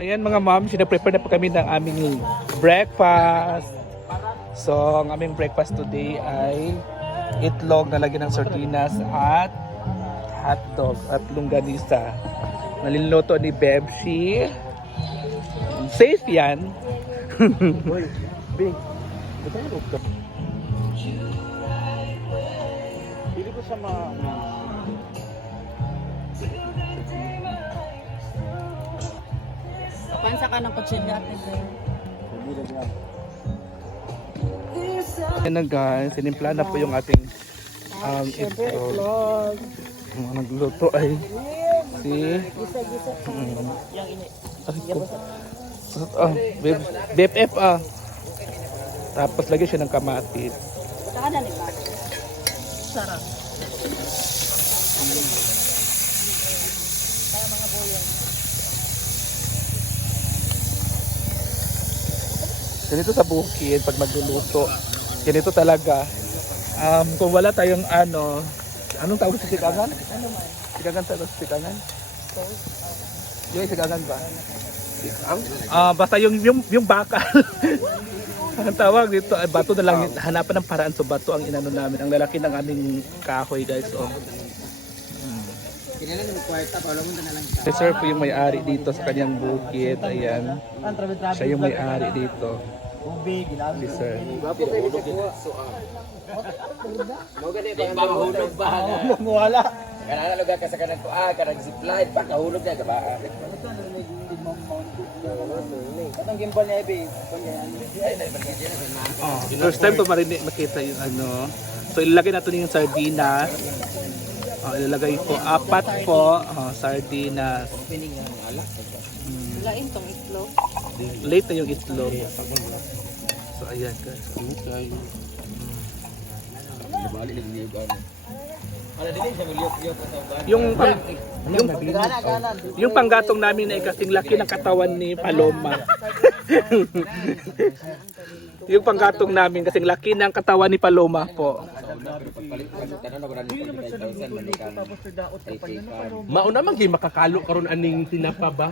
Ayan mga ma'am, sinaprepare na po kami ng aming breakfast. So, ang aming breakfast today ay itlog na lagyan ng sardinas at hotdog at longganisa. Naluluto ni Bebshi. Safe yan. Boy, Bing, ito yung rooftop. Pili ko sa mga... Pansa ka ng kutsilyo at Ayan na guys, sinimpla na po yung ating itlog. Ang nagluto ay si BFF tapos lagyan siya ng kamatis. saka na ni ba? Sarap. Kaya mga boyong. Ganito sa bukid pag magluluto. Ganito talaga. Kung wala tayong anong tawag sa sigangan? Sigangan sa sigangan? Yung sigangan ba? Basta yung bakal. Ang tawag dito ay bato na lang, hanapan ng paraan, so bato ang inano namin. Ang lalaki ng aming kahoy guys. Si Sir po yung may-ari dito sa kanyang bukid. Ayan. Siya yung may-ari dito. Si Sir. Wala. Kanana lugar ka sa kanang tuwa, kanang zipline, pakahulog na gabaan. Katong gimbal niya, babe. First time ko makita yung So ilalagay natin yung sardinas. Ilalagay ko 4 po sardinas. Lain tong itlog. Late na yung itlog. So ayan guys. Yung panggatong namin ay kasing laki ng katawan ni Paloma. Yung panggatong namin kasing laki ng katawan ni Paloma po. Mauna man gyud makakalo karon aning tinapa ba?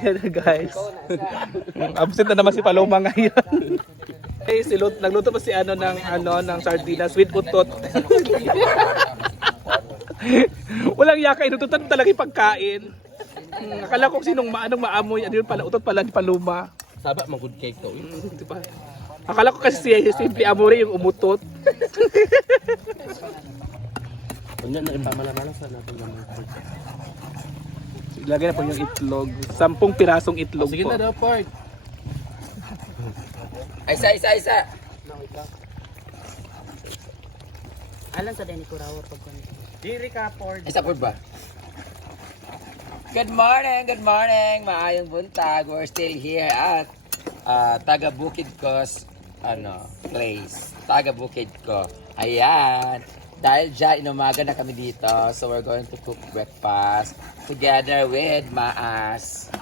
Ayan na guys. Absent na naman si Paloma ngayon. Eh, nagluto pa si ng sardinas with utot. Walang yaka, inututan talaga yung pagkain. Akala ko sinong maamoy, yun pala, utot pala ni Paloma. Saba man good cake to. Diba? Akala ko kasi si Simple Amore yung umutot. Unya na ipamalamalan sa natin naman. Ilagay na po yung itlog. 10 pirasong itlog Sige po. na daw, Ford. Isa. Alam sa Denny Curawa pag ganito. Diri ka, Ford. Isa po ba? Good morning. Maayong buntag. We're still here at Taga Bukid Ko's place. Taga Bukid Ko. Ayan. Dahil dyan, inumaga na kami dito. So we're going to cook breakfast together with Maas.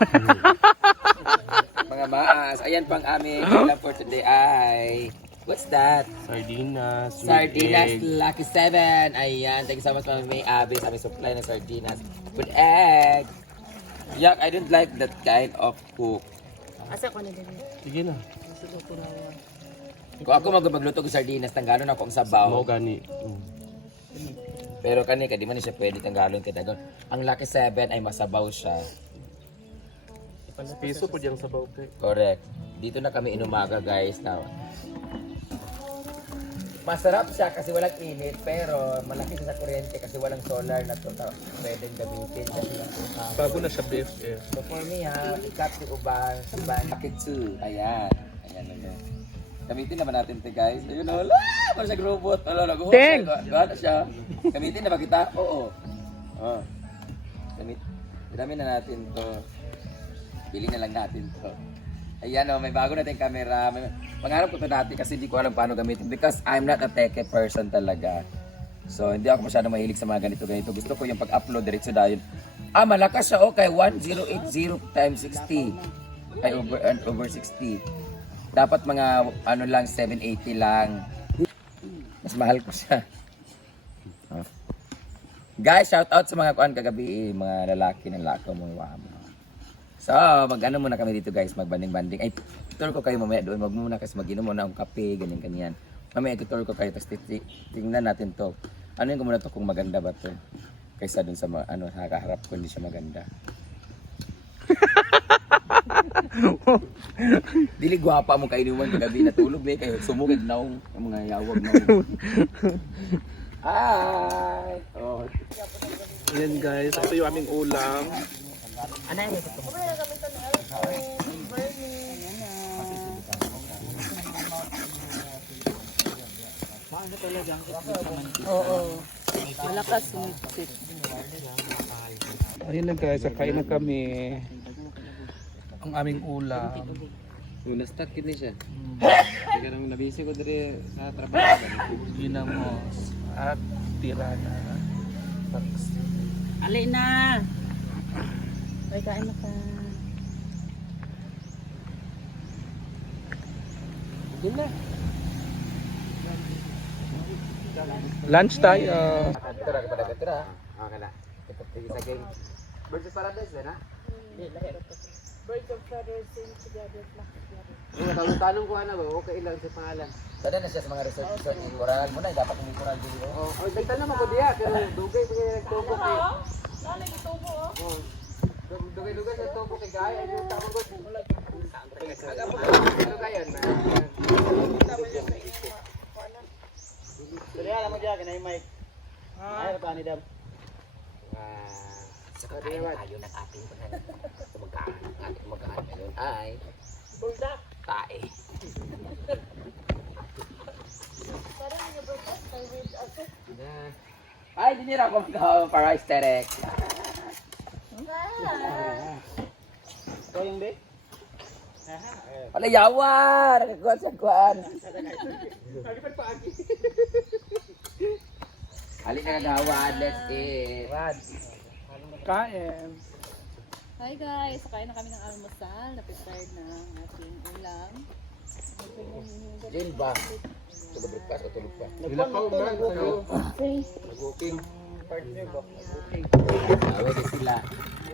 Mga Maas. Ayan pang aming ulam for today ay... What's that? Sardinas. Sardinas Lucky 7. Ayan. Thank you so much, Mami May Abis. Aming supply ng sardinas with egg. Yuck, I don't like that kind of cook. Asa ko na din. Sige na. Kung ako magluto ng sardinas, tanggalon ako ang sabaw. Mao gani. Pero kani ka, di man na siya pwede tanggalon ka dagon. Ang Lucky 7 ay masabaw siya. Piso po diyang sabaw kay. Correct. Dito na kami inumaga guys. Now, masarap siya kasi walang init, pero malaki siya sa kuryente kasi walang solar na to pwedeng gamitin. Bago na siya BFF. So for me ha, ikat yung uban, Akitsu. Ayan. Ayan na yun. Gamitin naman natin ito guys. Ayun o, parang siya robot. Deng! Gano'n siya. Gamitin na ba kita? Oo. Oh. Gamitin na natin to. Bili na lang natin to. Ayan o, may bago natin camera. Pangarap ko to dati kasi hindi ko alam paano gamitin because I'm not a tech person talaga. So hindi ako masyadong mahilig sa mga ganito. Gusto ko yung pag-upload diretso dahil. Malakas siya okay, 1080 times 60. Ay over 60. Dapat mga lang 780 lang. Mas mahal ko siya. Guys, shout out sa mga kuan kagabi, mga lalaki ng lakaw mo. So, mag-ano muna kami dito guys, magbanding-banding. Ay, tour ko kayo mamaya doon. Wag muna kasi mag-inom muna ng kape, ganyan-ganyan. Mamaya ito tour ko kayo, tapos tingnan natin to. Ano yung muna to kung maganda ba to? Kaysa dun sa nakaharap ko, hindi siya maganda. Dili gwapa mo kainuman kagabi natulog be kayo sumugid na ang mga yawag na. Hi. Oh. Ayan guys, ito yung aming ulam. Ano yung ito? Oo. Malakas sumipsip. Ayun na guys, kain na kami. Ang aming ulam. Na-start kini siya. Kaya nang nabisi ko diri sa trabaho. Ginamos at tirana. Ali na! Ay, kain na ka. Lunch tayo. Tara kepada ketra. Ah kana. Kita sa game. Birds of Paradise din ha. Birds of feathers in together, flock together. Tanong ko ano ba, okay lang sa pangalan. Sada na siya sa mga resort ni Coral mo na dapat ni Coral dito. Oh, dagtan naman ko diya, pero dugay pa kay nagtubo kay. Nalay itubo, oh. Oh. Dugay sa tubo kay gaya ano tawag ko. Ano kayan na? Dali ala mo diya kanay mic. Ay pa ni dam. Sa kakain tayo ng ating magkaan ngayon ay Buldak. tae. Ay, dinira ko para aesthetic. Ito yung be? Wala yawa! Nakakuha sa kuhaan. Halika na gawad, let's eat. Kain. Hi guys, kain na kami ng almusal. Naprepared na ang ating ulam. Jin ba? Tulog breakfast o tulog pa? Nagpaw na Nag-cooking. partner ba? Okay. Away din sila.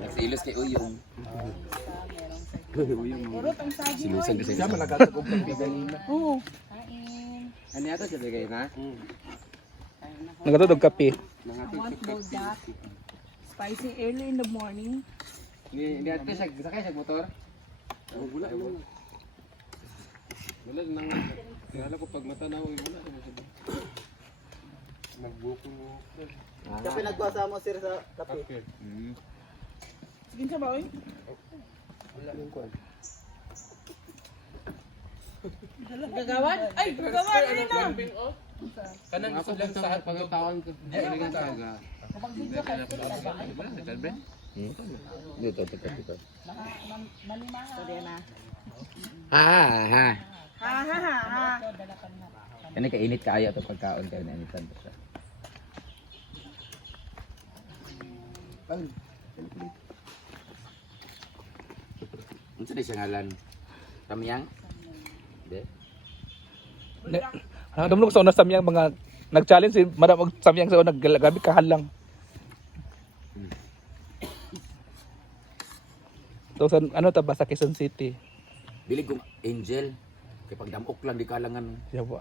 Nagsilos kay Uyong. Silusan kasi Siya malagat sa kumpang bigalina. Oo. Kain. Ano yata siya bigay na? Nagatulog kape. Want buldak. Spicy early in the morning. Hindi ate siya, sakay siya motor. Wala naman. Wala nang kaya ko pag matanaw wala naman siya. Nagbuko mo. Kape nagkuha mo sir sa kape. Okay. Sige siya ba, oy? Wala nang kuan. Gagawad? Ay, gagawad rin na! Kanang Ako isulan sa sa pagkataon ko. Ay, ka taga. Dito, dito. Sorry na. Ha. Ha ha ha ha. Kani kainit kaayo to pagkaon kay nainitan pa siya. Unsa di siya ngalan? Tamyang? Di. Nakadamlo ko sa una samyang mga nag-challenge si madam og samyang sa una gabi kahalang. So sa ano ta ba sa Quezon City? Bilig kong angel. Kay pagdamok lang di kalangan. Yawa.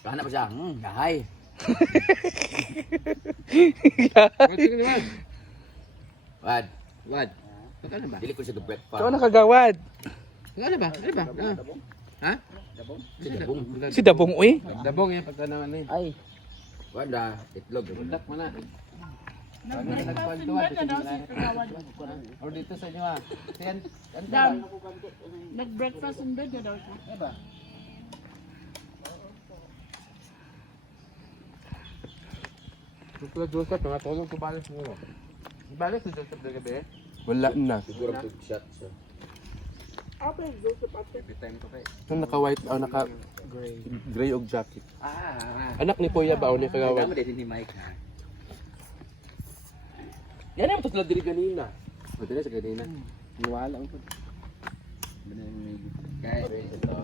Kana pa siya. Gahay. Wad. Wad. Ano ba? Dili ko siya breakfast. So nakagawad. Ano ba? Ano ba? Ha? Si Dabong. Si Dabong uy. Dabong yan pagka naman eh. Ay. Wala. Itlog. Bundak mo na. Or dito sa inyo ah. Yan. Dam. Nag-breakfast in bed na daw siya. Diba? Kung Joseph, nakatulong ko balik mo. Balik si Joseph na gabi? Wala na. Siguro food shot siya. Every time ko kay. Nung naka-white, naka Gray. gray og jacket. Ah. Anak ni Kuya ba o ni Kagawad? Kagawad din ni Mike ha. Yan ay sila diri ganina. Pwede na sa ganina. Niwala ko. Guys, ito.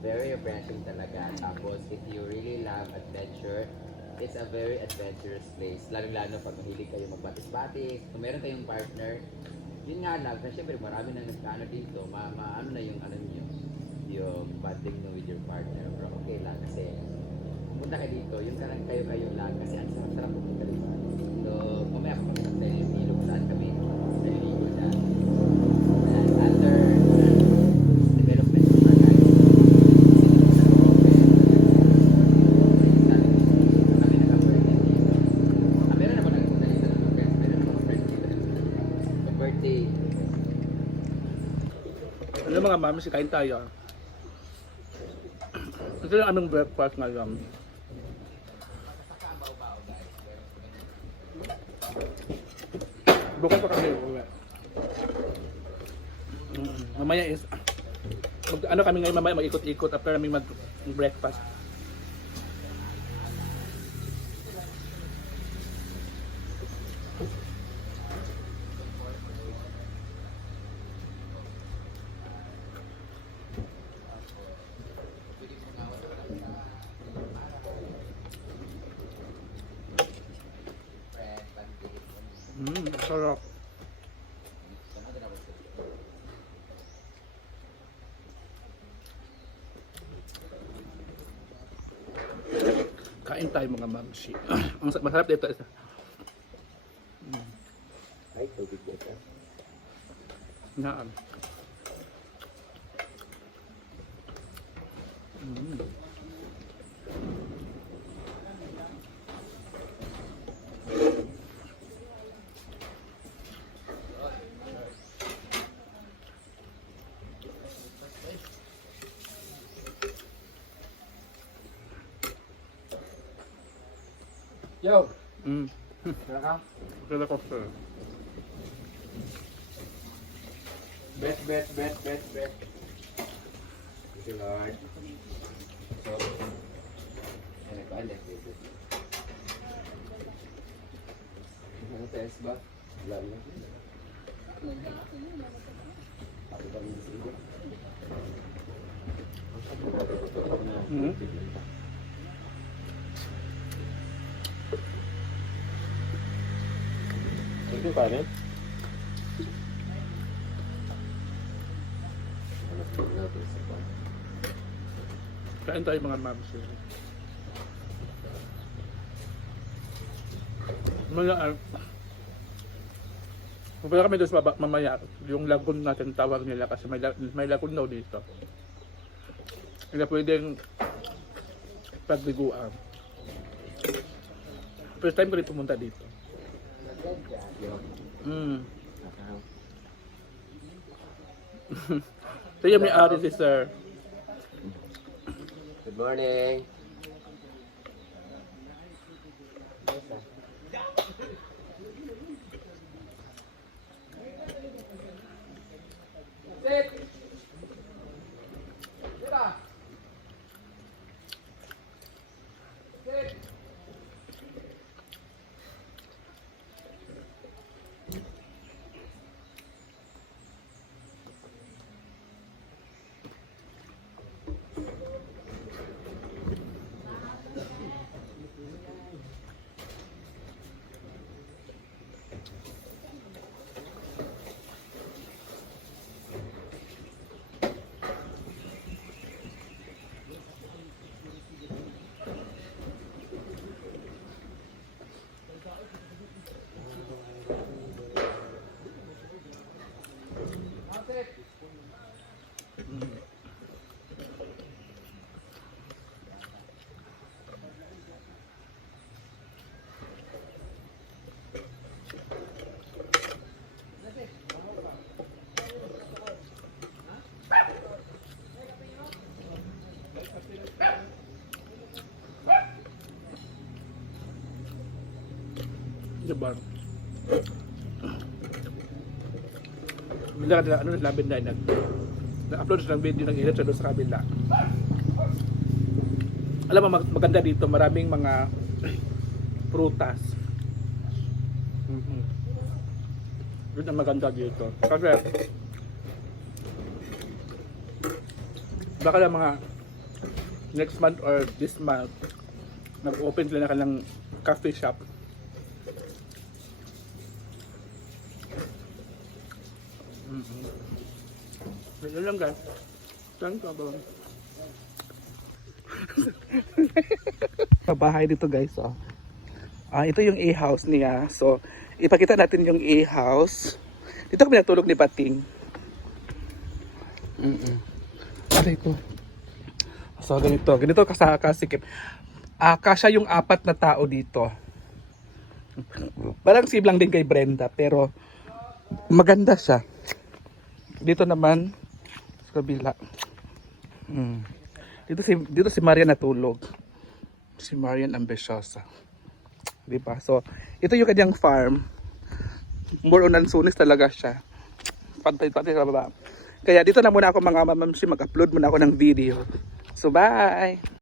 Very refreshing talaga. Tapos, if you really love adventure, It's a very adventurous place. Lalo-lalo pag mahilig kayo magbatis-batis. Kung meron kayong partner, yun nga lang. Kasi syempre marami nang nagkaano dito. Ano na yung ano niyo, yung bonding nyo with your partner. Pero okay lang kasi punta kayo dito, yung kayo lang kasi ang sarap-sarap pumunta dito. So, mamaya pumunta tayo yung ilog saan kami. Sa ilog na. And under development of our life, kami nag-birthday dito. Meron naman nagpunta dito ng friends. Meron naman friends dito. Birthday. Ano mga mami, kain tayo. Ito yung aming breakfast ngayon. Bukas pa kami uwi. Mamaya is ano kami ngayon mamaya mag-ikot-ikot after namin mag-breakfast. Sarap. Kain tayo mga mamsi. Ang masarap dito isa. Ay, tubig dito. Naan. Yo! Kaya ka? Kaya ko sir. Bet. Thank you, Lord. So, ano ka? Dito. Ano test ba? Wala lang. Ako pa rin sige. Ito pa rin? Kain tayo mga mamsi. Pupunta kami doon sa baba mamaya, yung lagoon natin tawag nila kasi may lagoon daw dito. Hindi pwedeng pagliguan. First time ko rin pumunta dito. Ito yung may-ari si sir. Good morning. Diba? Bila ka ano labin na nag-upload siya ng video ng ilan siya doon sa kabila. Alam mo maganda dito, maraming mga prutas. Yun ang maganda dito. Kasi baka lang mga next month or this month Nag-open sila na kanilang coffee shop. Ito lang guys. Saan ka ba? Sa bahay dito guys, oh. Ito yung A-house niya. So, ipakita natin yung A-house. Dito kami natulog ni Bating. Ano ito? So, ganito. Ganito kasikip. Kasya yung 4 na tao dito. Parang same lang din kay Brenda, pero maganda siya. Dito naman, sa kabila. Dito si Marian natulog. Si Marian Ambisyosa. Diba? So, ito yung kanyang farm. More on Ansunis talaga siya. Pantay-pantay sa baba. Kaya dito na muna ako mga mamamsi, mag-upload muna ako ng video. So, bye!